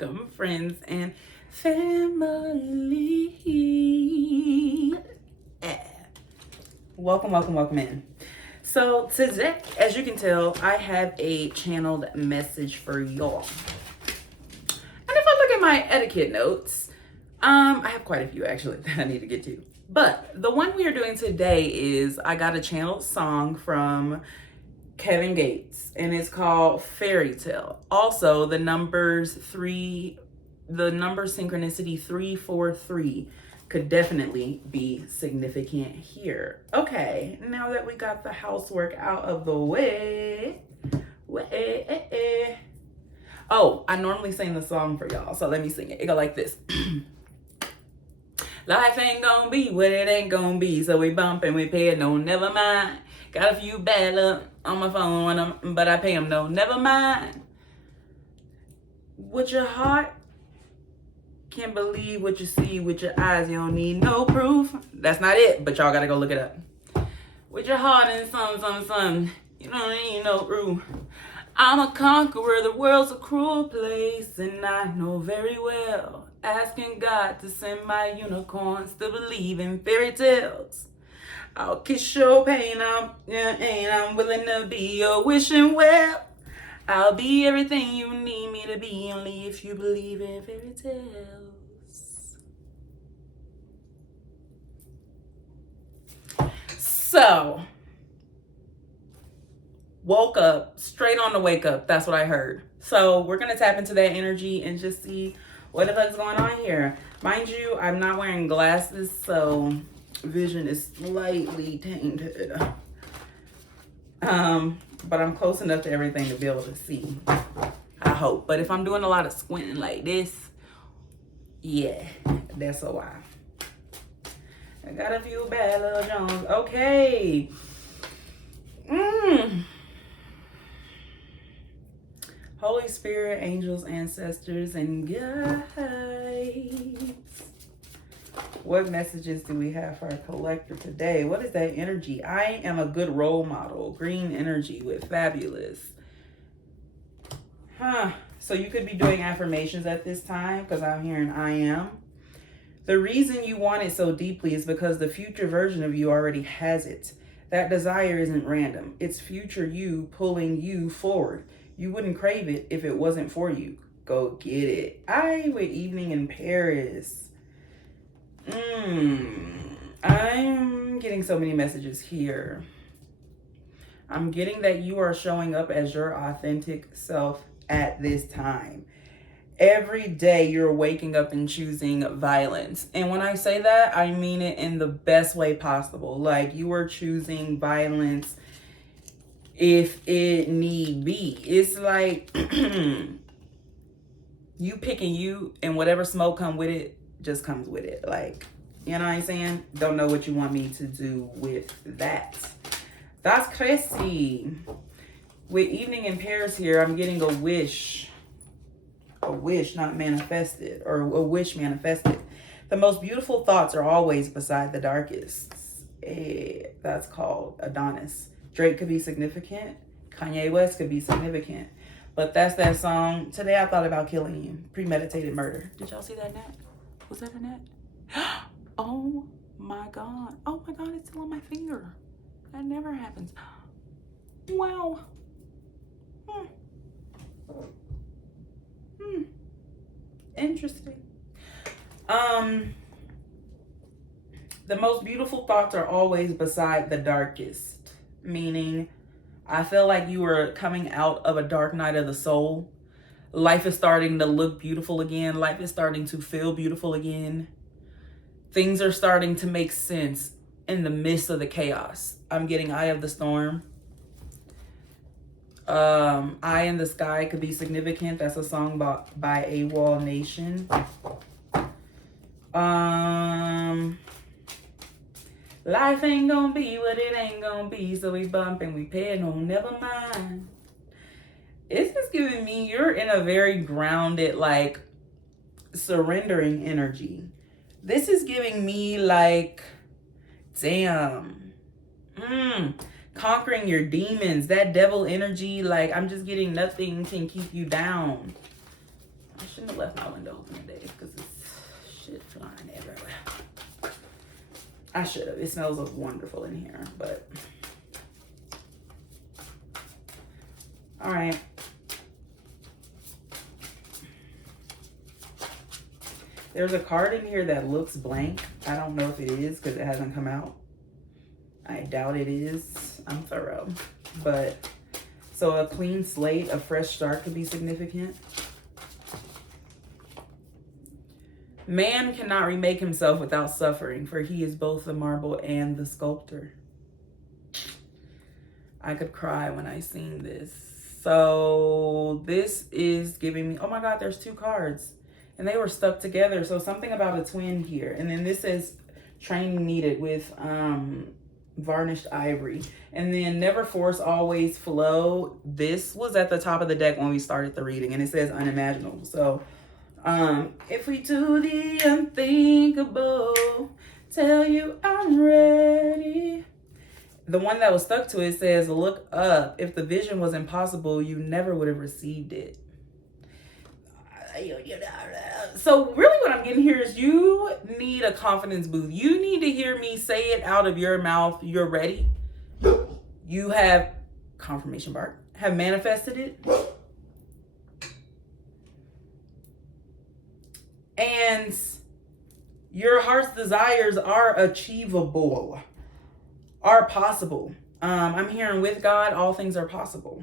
welcome, friends and family. Welcome in. So today, as you can tell, I have a channeled message for y'all. And if I look at my etiquette notes, I have quite a few actually that I need to get to. But the one we are doing today is I got a channeled song from Kevin Gates, and it's called Fairy Tale. Also, the number synchronicity 343 could definitely be significant here. Okay, now that we got the housework out of the way. Oh, I normally sing the song for y'all, so let me sing it. It go like this. Life ain't gonna be what it ain't gonna be, so we bump and we pay it, no, never mind. Got a few bad luck on my phone, but I pay them, no, never mind. With your heart, can't believe what you see with your eyes, you don't need no proof. That's not it, but y'all gotta go look it up. With your heart and something, you don't need no proof. I'm a conqueror, the world's a cruel place, and I know very well, asking God to send my unicorns to believe in fairy tales. I'll kiss your pain, I'm willing to be your wishing well. I'll be everything you need me to be, only if you believe in fairy tales. So, woke up, straight on the wake up. That's what I heard. So we're going to tap into that energy and just see what the fuck's going on here. Mind you, I'm not wearing glasses, so vision is slightly tainted. But I'm close enough to everything to be able to see. I hope. But if I'm doing a lot of squinting like this, yeah, that's a why. I got a few bad little Jones. Okay. Holy Spirit, angels, ancestors, and guides. What messages do we have for our collector today? What is that energy? I am a good role model. Green energy with fabulous. So you could be doing affirmations at this time because I'm hearing I am. The reason you want it so deeply is because the future version of you already has it. That desire isn't random. It's future you pulling you forward. You wouldn't crave it if it wasn't for you. Go get it. With Evening in Paris. I'm getting so many messages here. I'm getting that you are showing up as your authentic self at this time. Every day you're waking up and choosing violence. And when I say that, I mean it in the best way possible. Like you are choosing violence if it need be. It's like you picking you, and whatever smoke come with it just comes with it. Like, you know what I'm saying? Don't know what you want me to do with that. That's crazy. With Evening in Paris here, I'm getting a wish. A wish not manifested, or a wish manifested. The most beautiful thoughts are always beside the darkest. That's called Adonis. Drake could be significant. Kanye West could be significant. But that's that song. Today I thought about killing you. Premeditated murder. Did y'all see that net? Was that a net? Oh my God. Oh my God, it's still on my finger. That never happens. Wow. Interesting. The most beautiful thoughts are always beside the darkest. Meaning, I feel like you are coming out of a dark night of the soul. Life is starting to look beautiful again. Life is starting to feel beautiful again. Things are starting to make sense in the midst of the chaos. I'm getting Eye of the Storm. Eye in the Sky could be significant. That's a song by AWOL Nation. Life ain't gonna be what it ain't gonna be, so we bump and we pay, no, never mind. It's just giving me, you're in a very grounded, like, surrendering energy. This is giving me, like, damn. Conquering your demons. That devil energy, like, I'm just getting nothing can keep you down. I shouldn't have left my window open today because it's shit flying everywhere. I should have. It smells wonderful in here, but all right. There's a card in here that looks blank. I don't know if it is because it hasn't come out. I doubt it is. I'm thorough. But so a clean slate, a fresh start could be significant. Man cannot remake himself without suffering, for he is both the marble and the sculptor. I could cry when I seen this. So this is giving me, oh my God, there's two cards. And they were stuck together. So something about a twin here. And then this says training needed with varnished ivory. And then never force, always flow. This was at the top of the deck when we started the reading. And it says unimaginable. So if we do the unthinkable, tell you I'm ready. The one that was stuck to it says, look up. If the vision was impossible, you never would have received it. So really what I'm getting here is you need a confidence boost. You need to hear me say it out of your mouth. You're ready. You have confirmation bark, have manifested it. And your heart's desires are achievable, are possible. I'm hearing with God, all things are possible.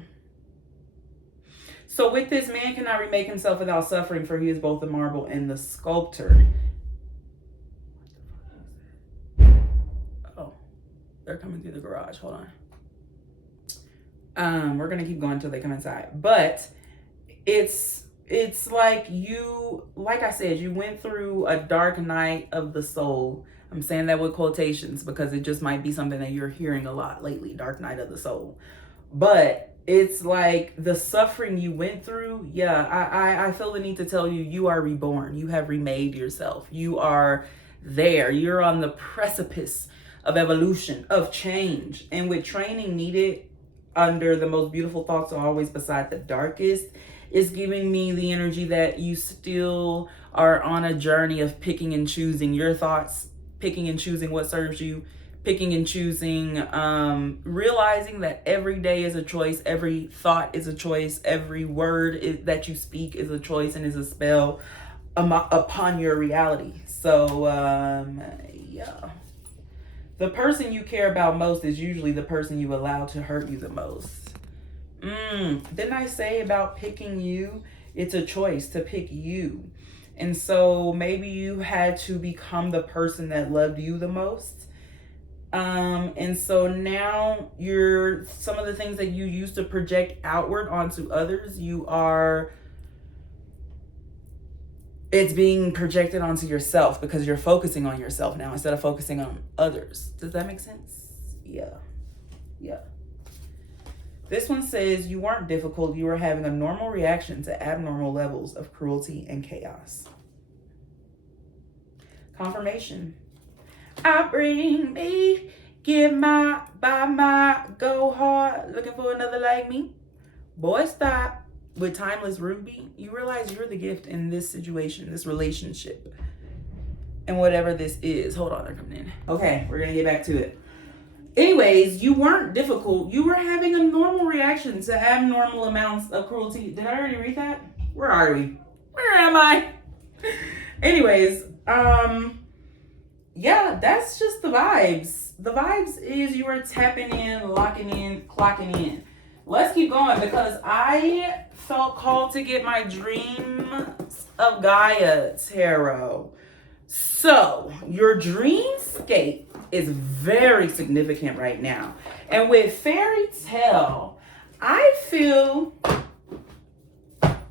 So with this, man cannot remake himself without suffering, for he is both the marble and the sculptor. Oh, they're coming through the garage. Hold on. We're going to keep going until they come inside. But it's like you, like I said, you went through a dark night of the soul. I'm saying that with quotations because it just might be something that you're hearing a lot lately, dark night of the soul. But it's like the suffering you went through. Yeah, I feel the need to tell you, you are reborn. You have remade yourself. You are there. You're on the precipice of evolution, of change. And with training needed under the most beautiful thoughts are always beside the darkest, is giving me the energy that you still are on a journey of picking and choosing your thoughts, picking and choosing what serves you, picking and choosing, realizing that every day is a choice, every thought is a choice, every word that you speak is a choice and is a spell upon your reality. So, yeah. The person you care about most is usually the person you allow to hurt you the most. Didn't I say about picking you? It's a choice to pick you. And so maybe you had to become the person that loved you the most. And so now some of the things that you used to project outward onto others, it's being projected onto yourself because you're focusing on yourself now instead of focusing on others. Does that make sense? Yeah. This one says you weren't difficult. You were having a normal reaction to abnormal levels of cruelty and chaos. Confirmation. I bring me, get my, buy my, go hard, looking for another like me. Boy, stop. With Timeless Ruby, you realize you're the gift in this situation, this relationship, and whatever this is. Hold on, they're coming in. Okay, we're going to get back to it. Anyways, you weren't difficult. You were having a normal reaction to abnormal amounts of cruelty. Did I already read that? Where are we? Where am I? Anyways, yeah, that's just the vibes. The vibes is you are tapping in, locking in, clocking in. Let's keep going because I felt called to get my Dreams of Gaia tarot. So your dreamscape is very significant right now. And with fairy tale, I feel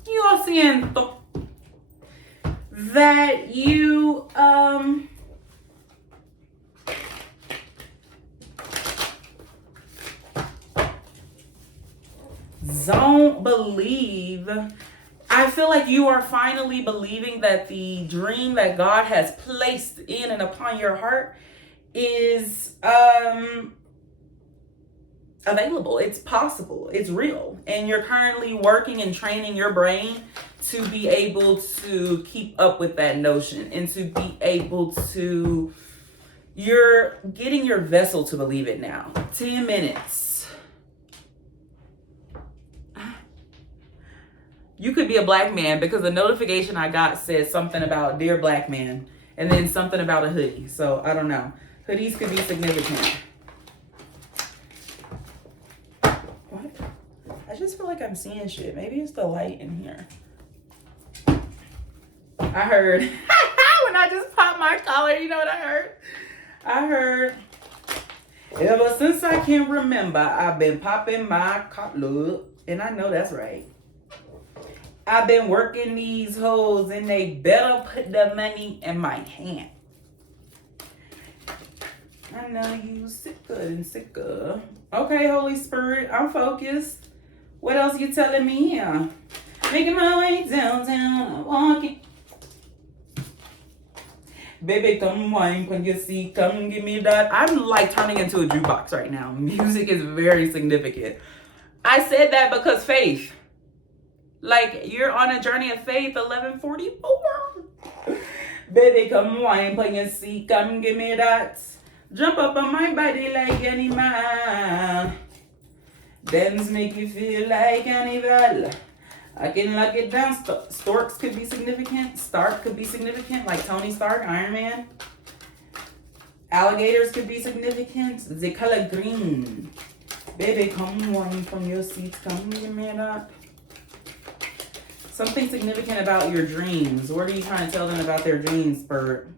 you all siento that you don't believe. I feel like you are finally believing that the dream that God has placed in and upon your heart is available. It's possible. It's real. And you're currently working and training your brain to be able to keep up with that notion and to be able to, you're getting your vessel to believe it now. 10 minutes. You could be a black man because the notification I got said something about dear black man and then something about a hoodie. So I don't know. Hoodies could be significant. What? I just feel like I'm seeing shit. Maybe it's the light in here. I heard when I just popped my collar, you know what I heard? I heard, ever since I can remember, I've been popping my collar. And I know that's right. I've been working these hoes and they better put the money in my hand. I know you sicker and sicker. Okay, Holy Spirit, I'm focused. What else you telling me here? Making my way downtown, I'm walking. Baby, come wine when you see, come give me that. I'm like turning into a jukebox right now. Music is very significant. I said that because faith. Like, you're on a journey of faith, 1144. Baby, come wine when you see, come give me that. Jump up on my body like any man. Dance make you feel like carnival. I can lock it down. Storks could be significant. Stark could be significant, like Tony Stark, Iron Man. Alligators could be significant. The color green. Baby, come wine from your seats. Come give me that. Something significant about your dreams. What are you trying to tell them about their dreams, Bert?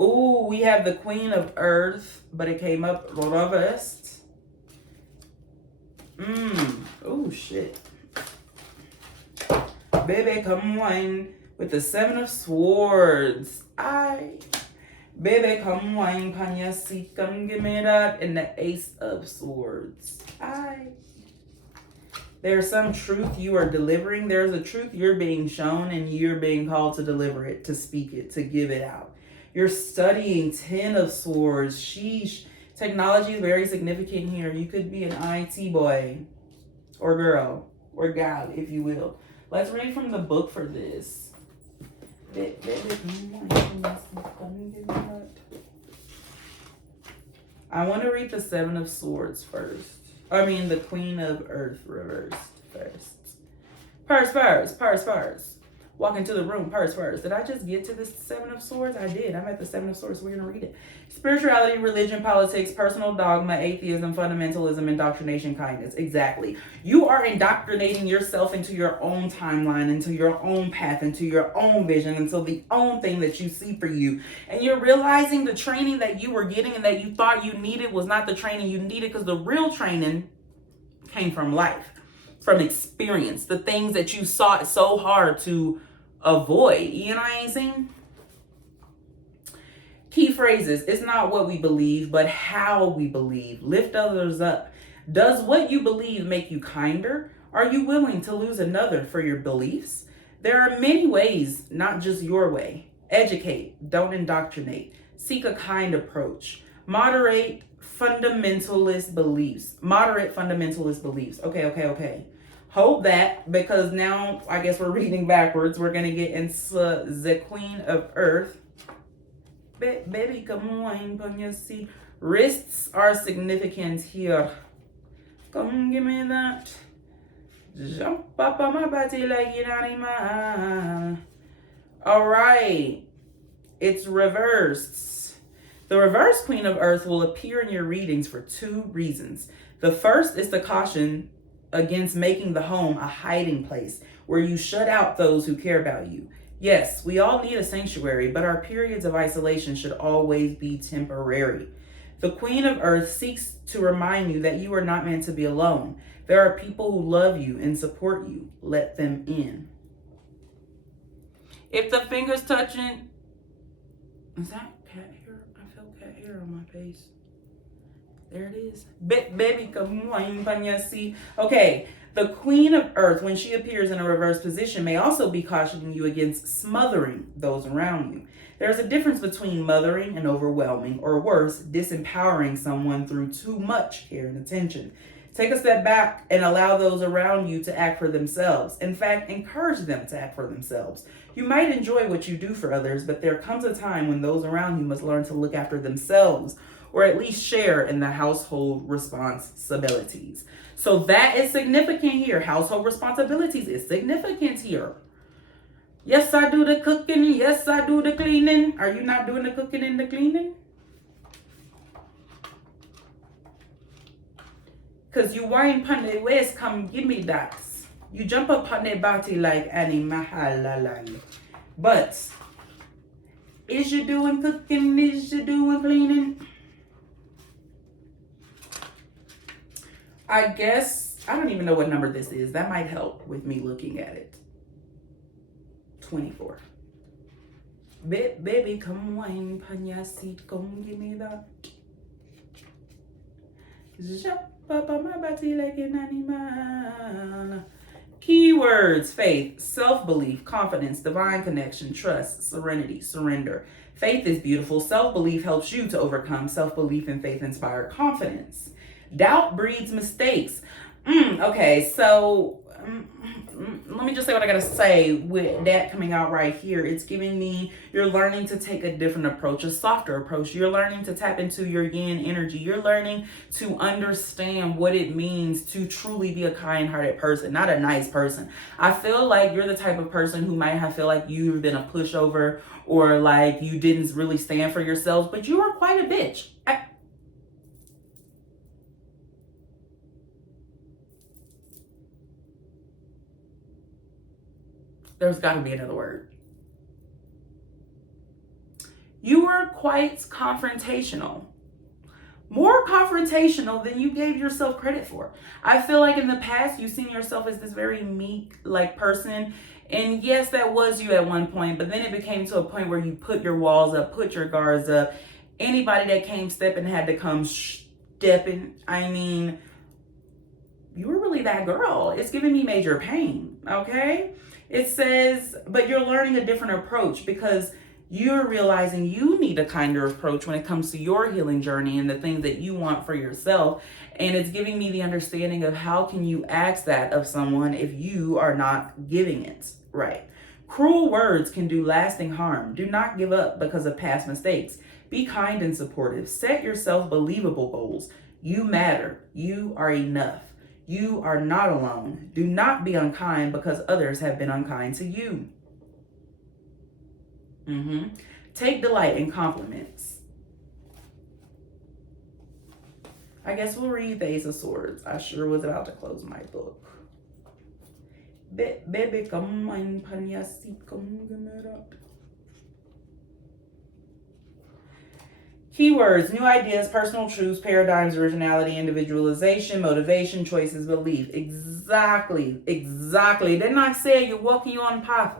Ooh, we have the Queen of Earth, but it came up reversed. Oh, shit. Baby, come wine with the Seven of Swords. Baby, come wine, pan your seat, come give me that. And the Ace of Swords. There's some truth you are delivering. There's a truth you're being shown and you're being called to deliver it, to speak it, to give it out. You're studying 10 of Swords. Sheesh. Technology is very significant here. You could be an IT boy or girl or gal, if you will. Let's read from the book for this. I want to read the Seven of Swords first. I mean, the Queen of Earth reversed first. Purse first. Walk into the room, purse first. Did I just get to the Seven of Swords? I did. I'm at the Seven of Swords. We're going to read it. Spirituality, religion, politics, personal dogma, atheism, fundamentalism, indoctrination, kindness. Exactly. You are indoctrinating yourself into your own timeline, into your own path, into your own vision, into the own thing that you see for you. And you're realizing the training that you were getting and that you thought you needed was not the training you needed, because the real training came from life, from experience, the things that you sought so hard to avoid. You know what I'm saying? Key phrases. It's not what we believe, but how we believe. Lift others up. Does what you believe make you kinder? Are you willing to lose another for your beliefs? There are many ways, not just your way. Educate, don't indoctrinate. Seek a kind approach. Moderate fundamentalist beliefs. Okay. Hold that, because now I guess we're reading backwards. We're going to get into the Queen of Earth. Baby, come on, on your seat. Wrists are significant here. Come give me that. Jump up on my body like an animal. All right. It's reversed. The reverse Queen of Earth will appear in your readings for two reasons. The first is the caution against making the home a hiding place where you shut out those who care about you. Yes, we all need a sanctuary, but our periods of isolation should always be temporary. The Queen of Earth seeks to remind you that you are not meant to be alone. There are people who love you and support you. Let them in. If the finger's touching, is that cat hair? I feel cat hair on my face. There it is. Baby, come on, see. Okay, the Queen of Earth, when she appears in a reverse position, may also be cautioning you against smothering those around you. There's a difference between mothering and overwhelming, or worse, disempowering someone through too much care and attention. Take a step back and allow those around you to act for themselves. In fact, encourage them to act for themselves. You might enjoy what you do for others, but there comes a time when those around you must learn to look after themselves, or at least share in the household responsibilities. So that is significant here. Household responsibilities is significant here. Yes, I do the cooking. Yes, I do the cleaning. Are you not doing the cooking and the cleaning? Because you wine pon the waist, come give me that. You jump up on the body like Annie Mahalalai. But, is you doing cooking? Is you doing cleaning? I guess, I don't even know what number this is. That might help with me looking at it. 24. Baby, come wine pon your seat, come give me that. Jump up on my body like an animal. Keywords: faith, self-belief, confidence, divine connection, trust, serenity, surrender. Faith is beautiful. Self-belief helps you to overcome. Self-belief and faith inspire confidence. Doubt breeds mistakes. Okay, so let me just say what I gotta say with that coming out right here. It's giving me, you're learning to take a different approach, a softer approach. You're learning to tap into your yin energy. You're learning to understand what it means to truly be a kind-hearted person, not a nice person. I feel like you're the type of person who might have feel like you've been a pushover, or like you didn't really stand for yourselves, but you are quite a bitch. There's got to be another word. You were quite confrontational. More confrontational than you gave yourself credit for. I feel like in the past, you've seen yourself as this very meek, like, person. And yes, that was you at one point, but then it became to a point where you put your walls up, put your guards up. Anybody that came stepping had to come stepping. I mean, you were really that girl. It's giving me major pain, okay? It says, but you're learning a different approach because you're realizing you need a kinder approach when it comes to your healing journey and the things that you want for yourself. And it's giving me the understanding of how can you ask that of someone if you are not giving it, right? Cruel words can do lasting harm. Do not give up because of past mistakes. Be kind and supportive. Set yourself believable goals. You matter. You are enough. You are not alone. Do not be unkind because others have been unkind to you. Take delight in compliments. I guess we'll read the Ace of Swords. I sure was about to close my book. Baby, come on, panya seat, come give me that. Keywords: new ideas, personal truths, paradigms, originality, individualization, motivation, choices, belief. Exactly. Didn't I say you're walking your own path?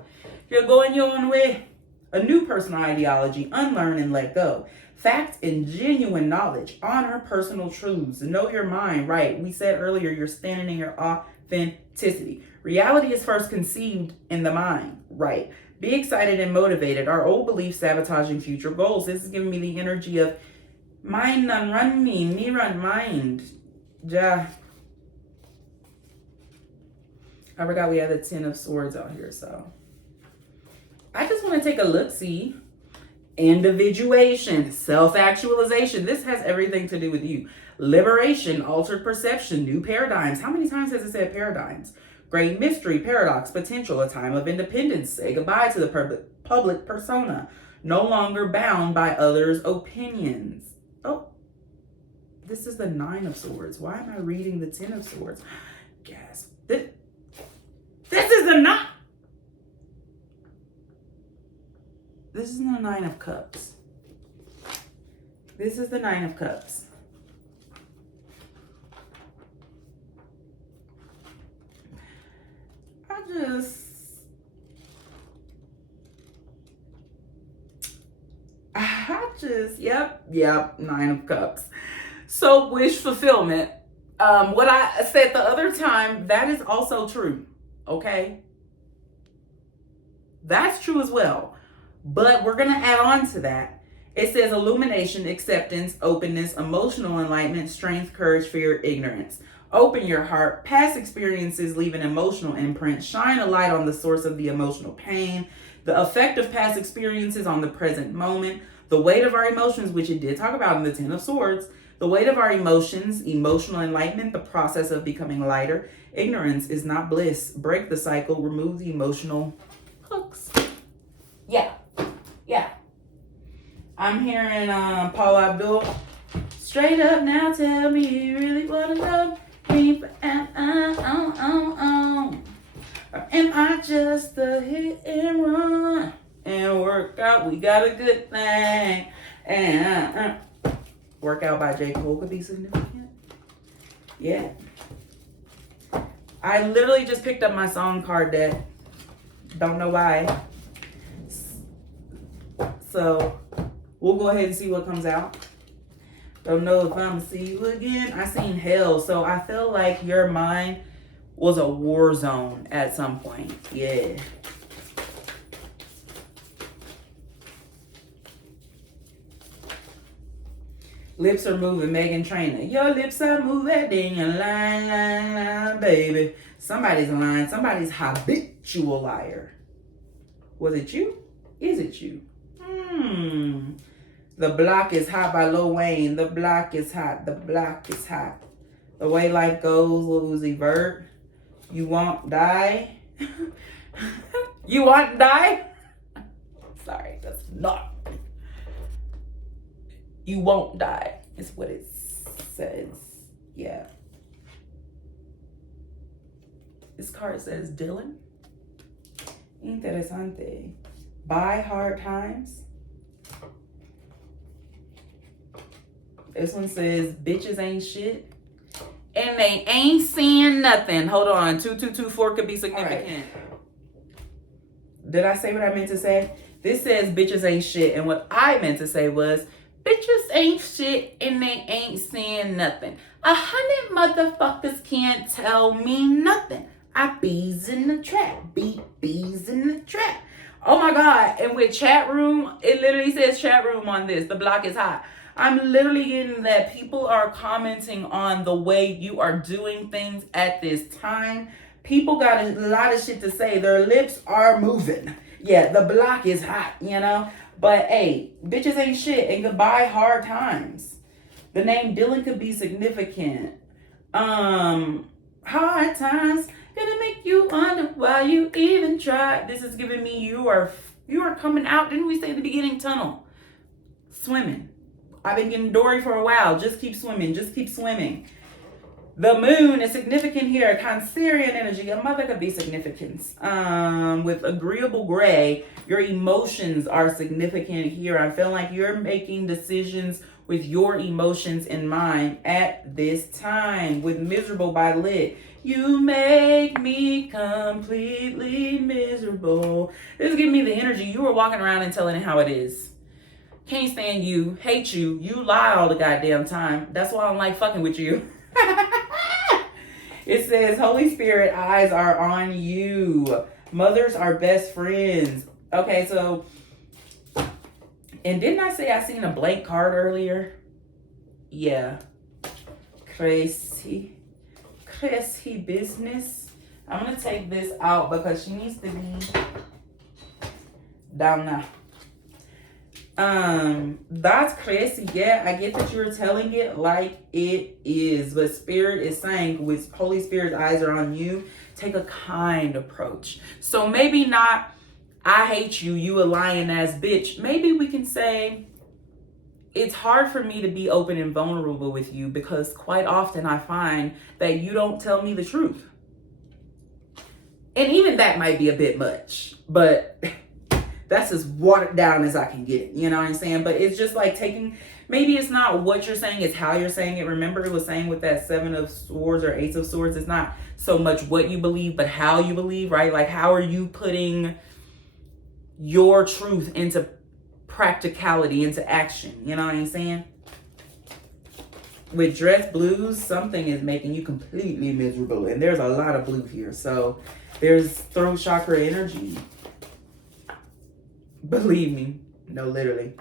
You're going your own way. A new personal ideology, unlearn and let go. Fact and genuine knowledge, honor personal truths, know your mind, right? We said earlier, you're standing in your authenticity. Reality is first conceived in the mind, right? Be excited and motivated. Our old beliefs sabotaging future goals. This is giving me the energy of mind none run me run mind. Ja. I forgot we had the 10 of Swords out here, so. I just want to take a look-see. Individuation, self-actualization. This has everything to do with you. Liberation, altered perception, new paradigms. How many times has it said paradigms? Great mystery, paradox, potential, a time of independence. Say goodbye to the public persona. No longer bound by others' opinions. Oh, this is the 9 of Swords. Why am I reading the 10 of Swords? Gasp. This is the 9. This is the 9 of Cups. This is the 9 of Cups. Yep, 9 of Cups. So wish fulfillment. What I said the other time, that is also true, okay? That's true as well. But we're going to add on to that. It says illumination, acceptance, openness, emotional enlightenment, strength, courage, fear, ignorance. Open your heart. Past experiences leave an emotional imprint. Shine a light on the source of the emotional pain. The effect of past experiences on the present moment. The weight of our emotions, which it did talk about in the Ten of Swords. The weight of our emotions, emotional enlightenment, the process of becoming lighter. Ignorance is not bliss. Break the cycle. Remove the emotional hooks. Yeah. I'm hearing Paula Abdul. Straight up now, tell me you really want to know me. Or am I just a hit and run and work out? We got a good thing. And Workout by J. Cole could be significant. Yeah. I literally just picked up my song card deck. Don't know why. So we'll go ahead and see what comes out. Don't know if I'm gonna see you again. I seen hell. So I feel like your mind was a war zone at some point. Yeah. Lips are moving, Megan Trainor. Your lips are moving, ding a line, baby. Somebody's lying. Somebody's habitual liar. Was it you? Is it you? The block is hot by Lil Wayne. The block is hot. The block is hot. The way life goes, Lil Uzi Vert. You won't die. You won't die? Sorry, that's not. You won't die, is what it says. Yeah. This card says Dylan. Interesante. By hard times. This one says bitches ain't shit. And they ain't seeing nothing. Hold on. 2224 could be significant. Right. Did I say what I meant to say? This says bitches ain't shit. And what I meant to say was bitches ain't shit and they ain't seeing nothing. 100 motherfuckers can't tell me nothing. I bees in the trap. Bees in the trap. Oh my God. And with chat room, it literally says chat room on this. The block is hot. I'm literally getting that people are commenting on the way you are doing things at this time. People got a lot of shit to say. Their lips are moving. Yeah, the block is hot, you know? But hey, bitches ain't shit and goodbye hard times. The name Dylan could be significant. Hard times gonna make you wonder why you even tried. This is giving me you are coming out. Didn't we say at the beginning? Tunnel. Swimming. I've been getting Dory for a while. Just keep swimming. Just keep swimming. The moon is significant here. Cancerian energy. A mother could be significant. With agreeable gray, your emotions are significant here. I feel like you're making decisions with your emotions in mind at this time. With miserable by lit. You make me completely miserable. This is giving me the energy. You were walking around and telling it how it is. Can't stand you, hate you, you lie all the goddamn time. That's why I don't like fucking with you. It says, Holy Spirit eyes are on you. Mothers are best friends. Okay, so, and didn't I say I seen a blank card earlier? Yeah. Crazy business. I'm going to take this out because she needs to be down now. That's crazy. Yeah, I get that you're telling it like it is, but Spirit is saying with Holy Spirit's eyes are on you, take a kind approach. So maybe not, I hate you, you a lying ass bitch. Maybe we can say, it's hard for me to be open and vulnerable with you because quite often I find that you don't tell me the truth. And even that might be a bit much, but that's as watered down as I can get it. You know what I'm saying? But it's just like taking, maybe it's not what you're saying, it's how you're saying it. Remember it was saying with that 7 of Swords or 8 of Swords, it's not so much what you believe, but how you believe, right? Like how are you putting your truth into practicality, into action? You know what I'm saying? With dress blues, something is making you completely miserable. And there's a lot of blue here. So there's throat chakra energy. Believe me. No, literally.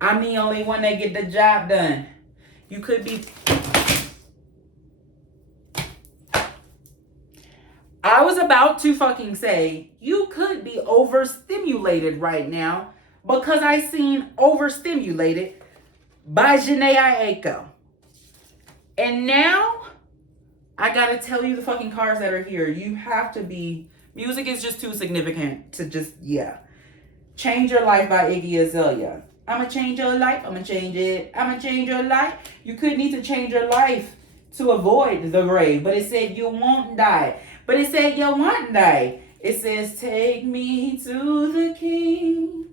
I'm the only one that get the job done. You could be... about to fucking say you could be overstimulated right now because I seen Overstimulated by Jhené Aiko. And now I gotta tell you the fucking cards that are here. You have to be, music is just too significant to just, yeah. Change Your Life by Iggy Azalea. I'ma change your life, I'ma change it, I'ma change your life. You could need to change your life to avoid the grave, but it said you won't die. But it said you won't die. It says, take me to the king.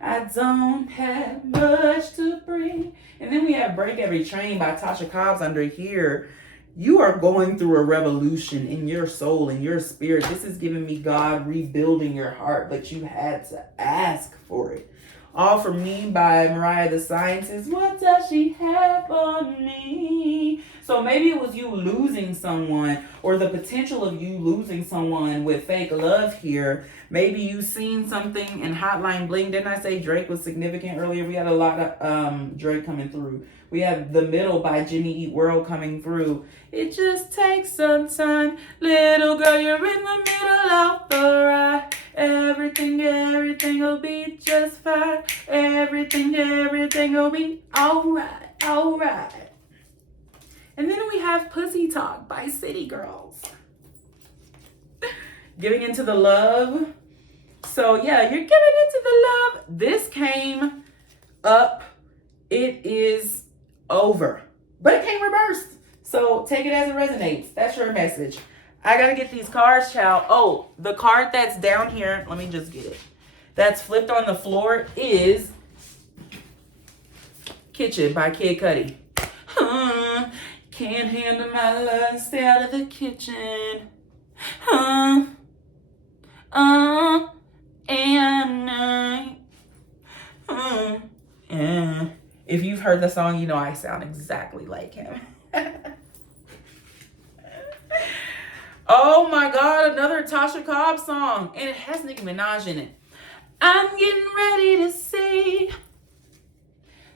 I don't have much to bring. And then we have Break Every Train by Tasha Cobbs under here. You are going through a revolution in your soul, in your spirit. This is giving me God rebuilding your heart, but you had to ask for it. All For Me by Mariah the Scientist. What does she have on me? So maybe it was you losing someone, or the potential of you losing someone with fake love here. Maybe you seen something in Hotline Bling. Didn't I say Drake was significant earlier? We had a lot of Drake coming through. We have The Middle by Jimmy Eat World coming through. It just takes some time. Little girl, you're in the middle of the ride. Everything will be just fine. Everything will be alright. And then we have Pussy Talk by City Girls. Giving into the love. So yeah, you're giving into the love. This came up. It is over. But it came reversed. So take it as it resonates. That's your message. I gotta get these cards, child. Oh, the card that's down here, let me just get it. That's flipped on the floor is Kitchen by Kid Cudi. Can't handle my love, stay out of the kitchen. And if you've heard the song, you know I sound exactly like him. Oh my God, another Tasha Cobbs song. And it has Nicki Minaj in it. I'm getting ready to see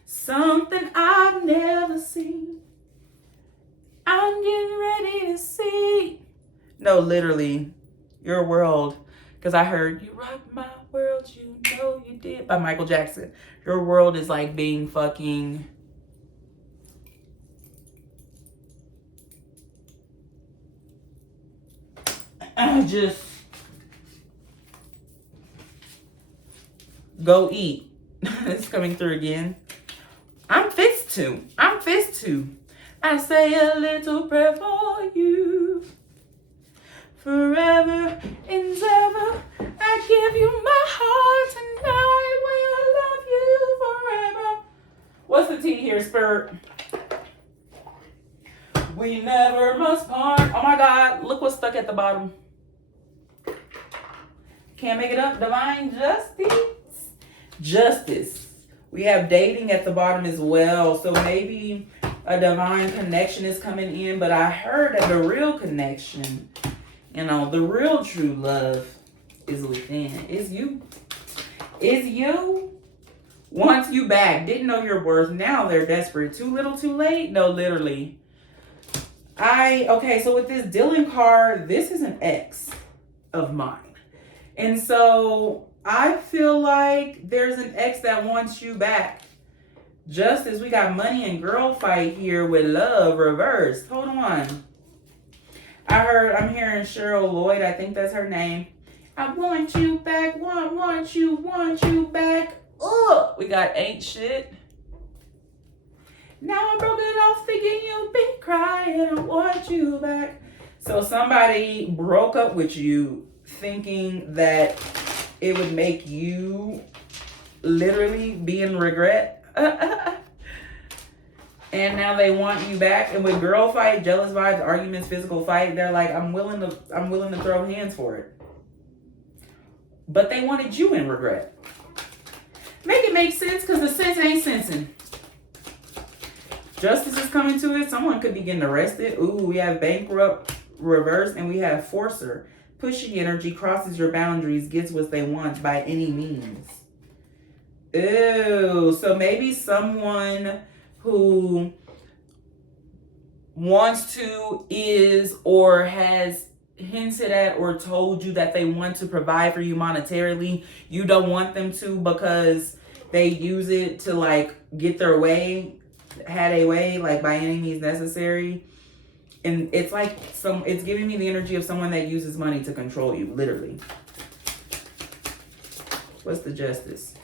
something I've never seen. I'm getting ready to see. No, literally, Your World. Because I heard, you rock my world, you know you did, by Michael Jackson. Your World is like being fucking... just go eat. It's coming through again. I'm fist to. I say a little prayer for you. Forever and ever, I give you my heart tonight. Will love you forever. What's the T here, Spirit? We never must part. Oh my God, look what's stuck at the bottom. Can't make it up. Divine justice. We have dating at the bottom as well. So maybe a divine connection is coming in. But I heard that the real connection, you know, the real true love is within. Is you. Wants you back. Didn't know your worth. Now they're desperate. Too little, too late? No, literally. Okay, so with this Dylan card, this is an ex of mine. And so I feel like there's an ex that wants you back. Justice, we got money and girl fight here with love reversed. Hold on. I'm hearing Cheryl Lloyd. I think that's her name. I want you back. Want you back. Ugh. We got Ain't Shit. Now I'm broken off thinking you'll be crying. I want you back. So somebody broke up with you thinking that it would make you literally be in regret. And now they want you back. And with girl fight, jealous vibes, arguments, physical fight, they're like, I'm willing to throw hands for it. But they wanted you in regret. Make it make sense, because the sense ain't sensing. Justice is coming to it. Someone could be getting arrested. Ooh, we have bankrupt reverse, and we have forcer. Pushy energy, crosses your boundaries, gets what they want by any means. Ew. So maybe someone who wants to, is, or has hinted at or told you that they want to provide for you monetarily, you don't want them to because they use it to like get their way, had a way, like by any means necessary. And it's like it's giving me the energy of someone that uses money to control you, literally. What's the Justice?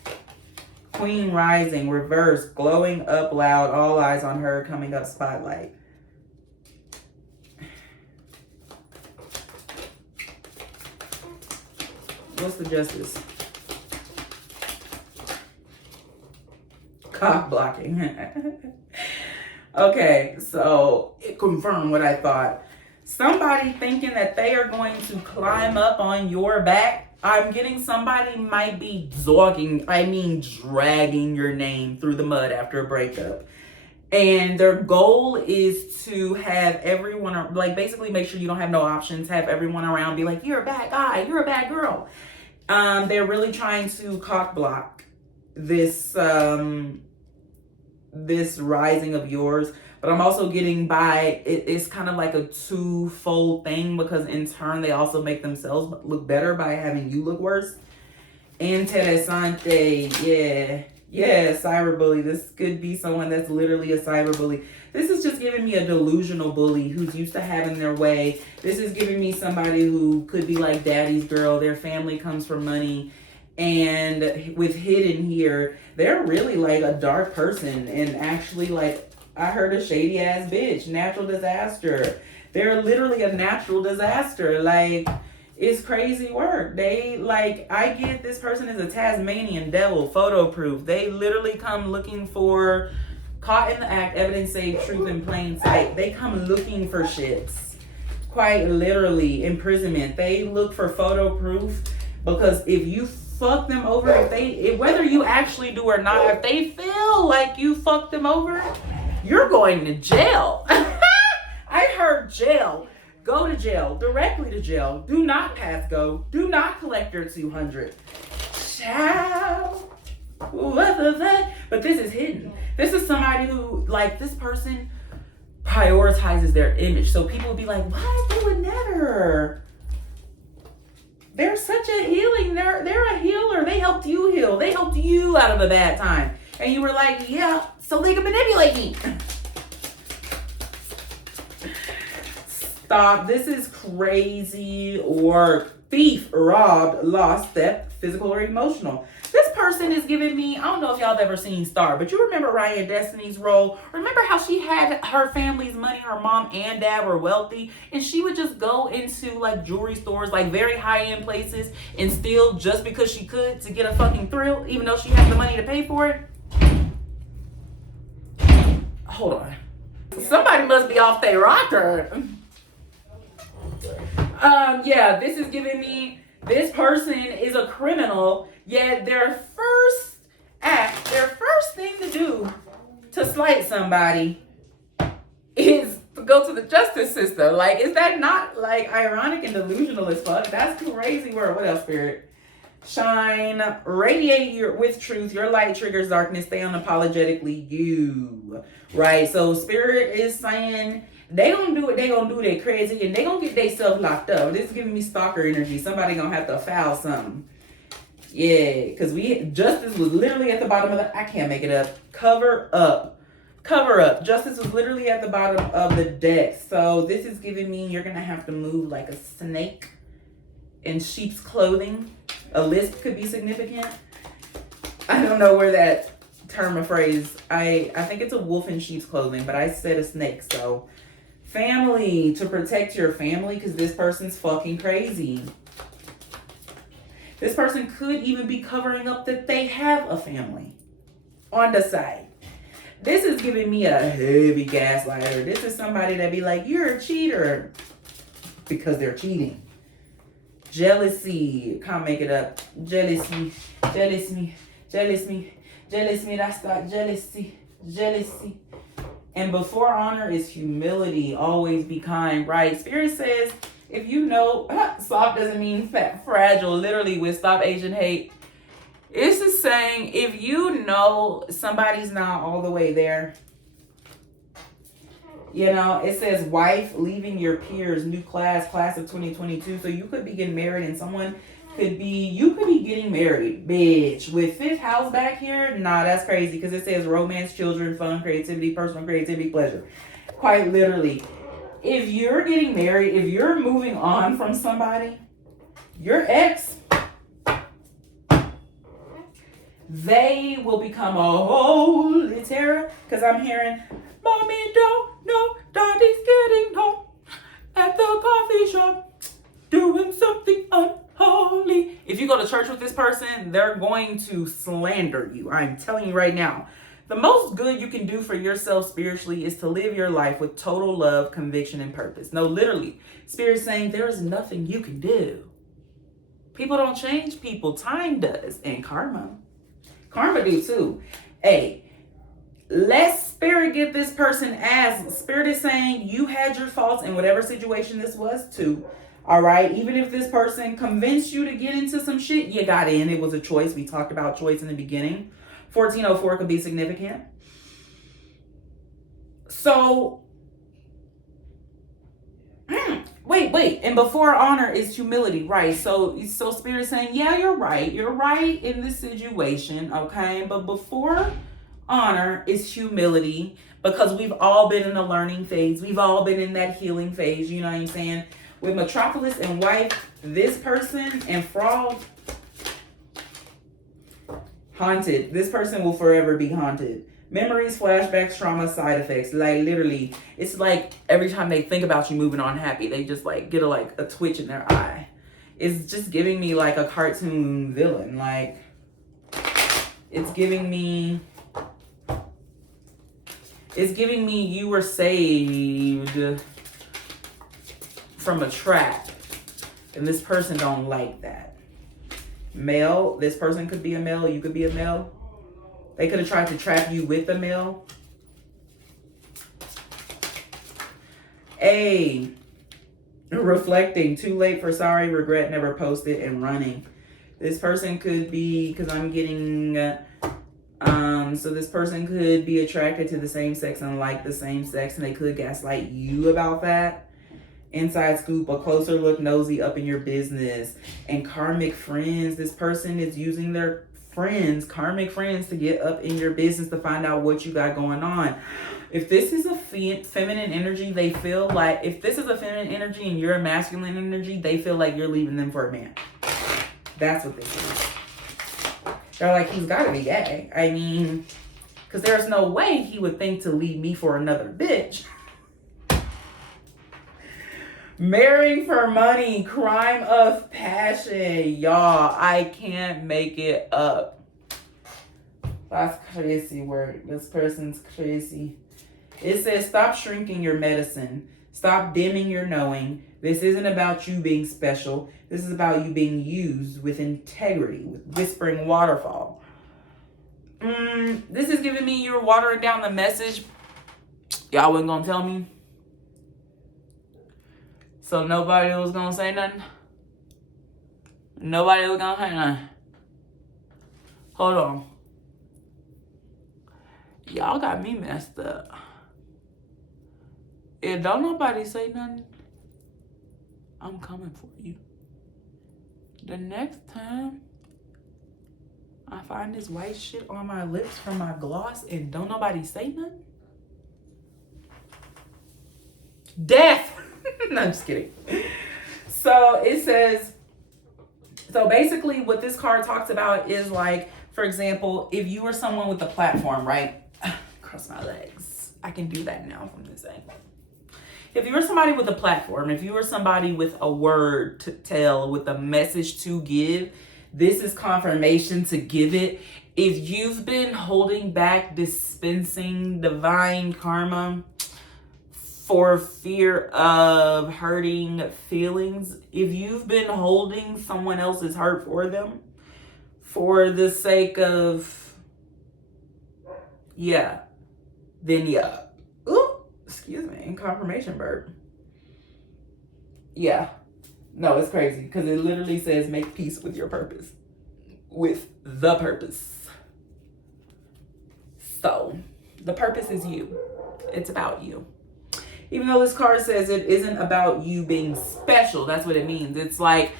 Queen rising, reverse, glowing up loud, all eyes on her, coming up spotlight. What's the Justice? Cock blocking. Okay, so it confirmed what I thought. Somebody thinking that they are going to climb up on your back. I'm getting somebody might be dragging your name through the mud after a breakup. And their goal is to have everyone, like basically make sure you don't have no options, have everyone around be like, you're a bad guy, you're a bad girl. They're really trying to cock block this this rising of yours. But I'm also getting by, it's kind of like a twofold thing because in turn they also make themselves look better by having you look worse. Interesante, yeah, cyberbully. This could be someone that's literally a cyberbully. This is just giving me a delusional bully who's used to having their way. This is giving me somebody who could be like daddy's girl. Their family comes from money. And with hidden here, they're really like a dark person and actually like, I heard a shady ass bitch, natural disaster. They're literally a natural disaster. Like, it's crazy work. They like, I get this person is a Tasmanian devil, photo proof. They literally come looking for caught in the act, evidence saved, truth in plain sight. They come looking for shits. Quite literally, imprisonment. They look for photo proof because if you fuck them over, whether you actually do or not, if they feel like you fucked them over, you're going to jail. I heard jail. Go to jail, directly to jail. Do not pass go. Do not collect your 200. Child. What the fuck? But this is hidden. This is somebody who, like, this person prioritizes their image. So people would be like, what? They would never. They're such a healing. They're a healer. They helped you heal. They helped you out of a bad time. And you were like, yeah, so they can manipulate me. Stop. This is crazy or thief, robbed, lost, theft, physical or emotional. This person is giving me, I don't know if y'all have ever seen Star, but you remember Ryan Destiny's role? Remember how she had her family's money, her mom and dad were wealthy, and she would just go into like jewelry stores, like very high-end places, and steal just because she could to get a fucking thrill, even though she has the money to pay for it? Hold on. Somebody must be off their rocker. Yeah, this is giving me, this person is a criminal, yet their first act, their first thing to do to slight somebody is to go to the justice system. Like, is that not like ironic and delusional as fuck? That's crazy word. What else, Spirit? Shine, radiate with truth. Your light triggers darkness. Stay unapologetically you. Right? So Spirit is saying they gonna do what they gonna do. They crazy and they gonna get themselves locked up. This is giving me stalker energy. Somebody gonna have to file something. Yeah, because justice was literally at the bottom of I can't make it up. Cover up. Justice was literally at the bottom of the deck. So this is giving me you're gonna have to move like a snake in sheep's clothing. A lisp could be significant. I don't know where that term or phrase. I think it's a wolf in sheep's clothing, but I said a snake. So family, to protect your family, because this person's fucking crazy. This person could even be covering up that they have a family on the side. This is giving me a heavy gaslighter. This is somebody that be like, you're a cheater because they're cheating. Jealousy, can't make it up. Jealousy, that's that jealousy. And before honor is humility. Always be kind, right? Spirit says, if you know, soft doesn't mean fragile. Literally with Stop Asian Hate, it's just saying if you know somebody's not all the way there, You know, it says wife leaving your peers, new class of 2022. So you could be getting married and you could be getting married, bitch. With fifth house back here, nah, that's crazy because it says romance, children, fun, creativity, personal creativity, pleasure. Quite literally. If you're getting married, if you're moving on from somebody, your ex, they will become a holy terror. Because I'm hearing, mommy don't know, daddy's getting home at the coffee shop doing something unholy. If you go to church with this person, they're going to slander you. I'm telling you right now. The most good you can do for yourself spiritually is to live your life with total love, conviction, and purpose. No, literally, Spirit's saying there is nothing you can do. People don't change people. Time does. And karma. Karma do too. Hey, let Spirit get this person as Spirit is saying you had your faults in whatever situation this was too. All right. Even if this person convinced you to get into some shit, you got in. It was a choice. We talked about choice in the beginning. 1404 could be significant. So, wait. And before honor is humility, right? So Spirit is saying, yeah, you're right. You're right in this situation, okay? But before honor is humility, because we've all been in the learning phase. We've all been in that healing phase, you know what I'm saying? With Metropolis and wife, this person and fraud, haunted. This person will forever be haunted. Memories, flashbacks, trauma, side effects. Like literally, it's like every time they think about you moving on happy, they just like get a twitch in their eye. It's just giving me like a cartoon villain. Like it's giving me you were saved from a trap. And this person don't like that. Male, this person could be a male, you could be a male. They could have tried to trap you with a male. A, reflecting, too late for sorry, regret, never posted, and running. This person could be, because I'm getting, so this person could be attracted to the same sex and like the same sex, and they could gaslight you about that. Inside scoop, a closer look, nosy up in your business. And karmic friends, this person is using their friends, karmic friends, to get up in your business to find out what you got going on. If this is a feminine energy, they feel like, if this is a feminine energy and you're a masculine energy, they feel like you're leaving them for a man. That's what this is. They're like, he's got to be gay. I mean, because there's no way he would think to leave me for another bitch. Marrying for money, crime of passion. Y'all, I can't make it up. That's crazy word. This person's crazy. It says, stop shrinking your medicine. Stop dimming your knowing. This isn't about you being special. This is about you being used with integrity, with whispering waterfall. This is giving me you're watering down the message. Y'all wasn't gonna tell me. So nobody was gonna say nothing? Nobody was gonna say nothing. Hold on. Y'all got me messed up. If don't nobody say nothing, I'm coming for you. The next time I find this white shit on my lips from my gloss and don't nobody say nothing, death. No, I'm just kidding. So it says, so basically what this card talks about is like, for example, if you were someone with a platform, right? Cross my legs. I can do that now from this angle. If you were somebody with a platform, if you were somebody with a word to tell, with a message to give, this is confirmation to give it. If you've been holding back dispensing divine karma for fear of hurting feelings, if you've been holding someone else's hurt for them for the sake of, then ooh, excuse me, confirmation burp. Yeah, no, it's crazy because it literally says make peace with your purpose, with the purpose. So the purpose is you. It's about you. Even though this card says it isn't about you being special, that's what it means. It's like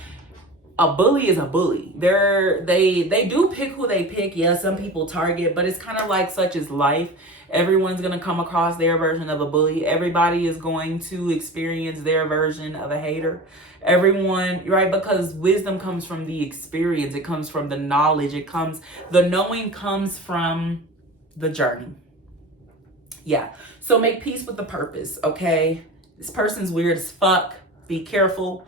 a bully is a bully. They do pick who they pick. Yeah, some people target, but it's kind of like such is life. Everyone's going to come across their version of a bully. Everybody is going to experience their version of a hater. Everyone, right? Because wisdom comes from the experience. It comes from the knowledge. The knowing comes from the journey. Yeah. So make peace with the purpose, okay? This person's weird as fuck. Be careful.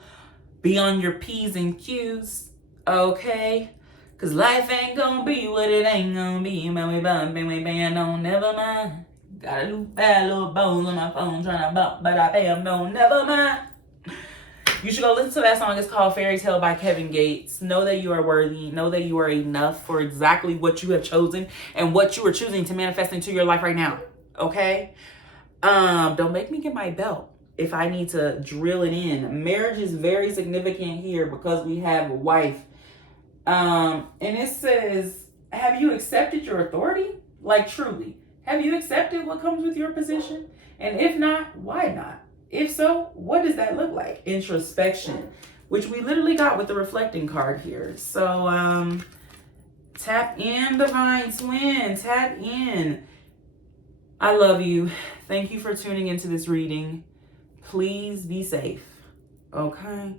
Be on your P's and Q's, okay? Cause life ain't gonna be what it ain't gonna be. Man, we band on, never mind. Got a little bad little bones on my phone trying to bump, but I bam, no, never mind. You should go listen to that song. It's called Fairy Tale by Kevin Gates. Know that you are worthy. Know that you are enough for exactly what you have chosen and what you are choosing to manifest into your life right now, okay? Don't make me get my belt if I need to drill it in. Marriage is very significant here because we have a wife. And it says, have you accepted your authority? Like truly, have you accepted what comes with your position? And if not, why not? If so, what does that look like? Introspection, which we literally got with the reflecting card here. So, tap in, divine twin, tap in. I love you. Thank you for tuning into this reading. Please be safe, okay?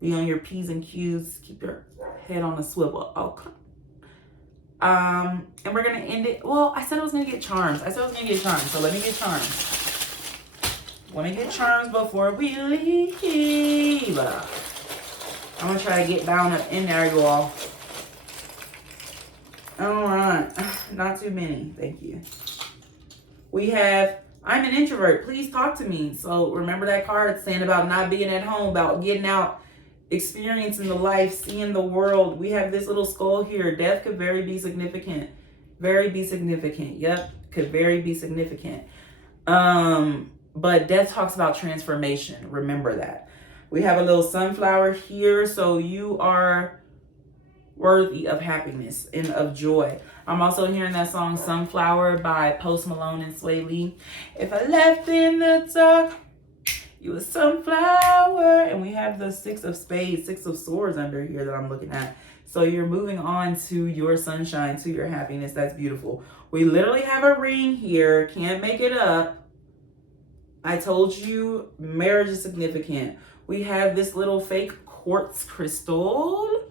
Be on your P's and Q's. Keep your head on a swivel, okay? And we're going to end it. Well, I said I was going to get charms. So let me get charms. Want to get charms before we leave. I'm going to try to get down up in there, you all. All right. Not too many. Thank you. We have, I'm an introvert. Please talk to me. So remember that card saying about not being at home, about getting out, experiencing the life, seeing the world. We have this little skull here. Death could very be significant. Yep, could very be significant. But death talks about transformation. Remember that. We have a little sunflower here. So you are worthy of happiness and of joy. I'm also hearing that song Sunflower by Post Malone and Sway Lee. If I left in the dark, you a sunflower. And we have the 6 of spades, 6 of swords under here that I'm looking at. So you're moving on to your sunshine, to your happiness. That's beautiful. We literally have a ring here. Can't make it up. I told you marriage is significant. We have this little fake quartz crystal.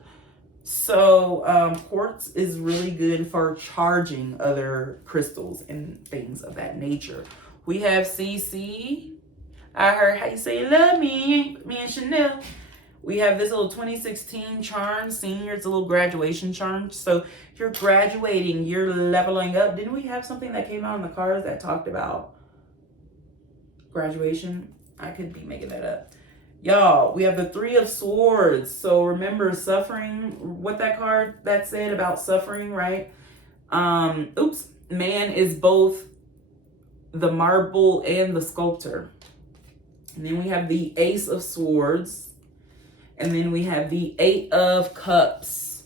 So quartz is really good for charging other crystals and things of that nature. We have CC. I heard how you say love me and Chanel. We have this little 2016 charm, senior. It's a little graduation charm. So you're graduating, you're leveling up. Didn't we have something that came out in the cards that talked about graduation? I could be making that up. Y'all, we have the 3 of swords. So remember suffering, what that card that said about suffering, right? Man is both the marble and the sculptor. And then we have the Ace of Swords. And then we have the 8 of Cups.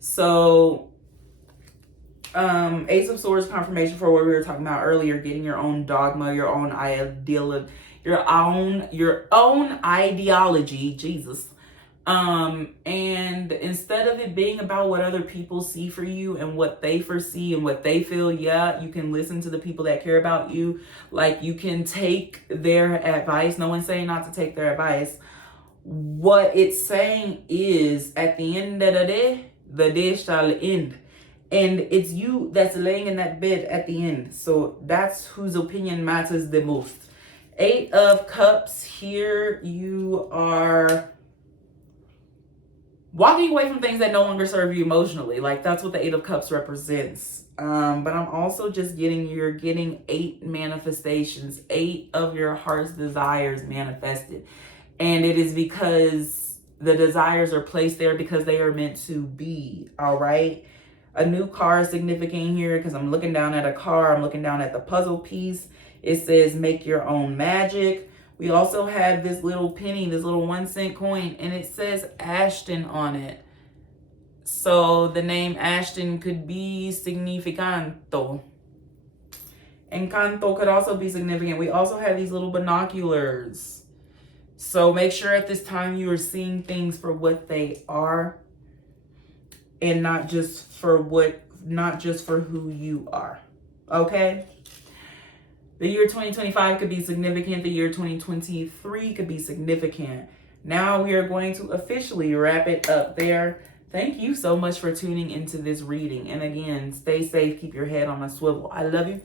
So Ace of Swords confirmation for what we were talking about earlier, getting your own dogma, your own ideal, your own ideology, Jesus. And instead of it being about what other people see for you and what they foresee and what they feel, yeah, you can listen to the people that care about you. Like you can take their advice. No one's saying not to take their advice. What it's saying is at the end of the day shall end. And it's you that's laying in that bed at the end. So that's whose opinion matters the most. 8 of Cups here. You are walking away from things that no longer serve you emotionally. Like that's what the 8 of Cups represents. But I'm also just you're getting 8 manifestations, 8 of your heart's desires manifested. And it is because the desires are placed there because they are meant to be. All right. A new car is significant here because I'm looking down at a car. I'm looking down at the puzzle piece. It says make your own magic. We also have this little penny, this little 1-cent coin, and it says Ashton on it. So the name Ashton could be significanto. Encanto could also be significant. We also have these little binoculars. So make sure at this time you are seeing things for what they are and not just for who you are. Okay? The year 2025 could be significant. The year 2023 could be significant. Now we are going to officially wrap it up there. Thank you so much for tuning into this reading. And again, stay safe. Keep your head on a swivel. I love you.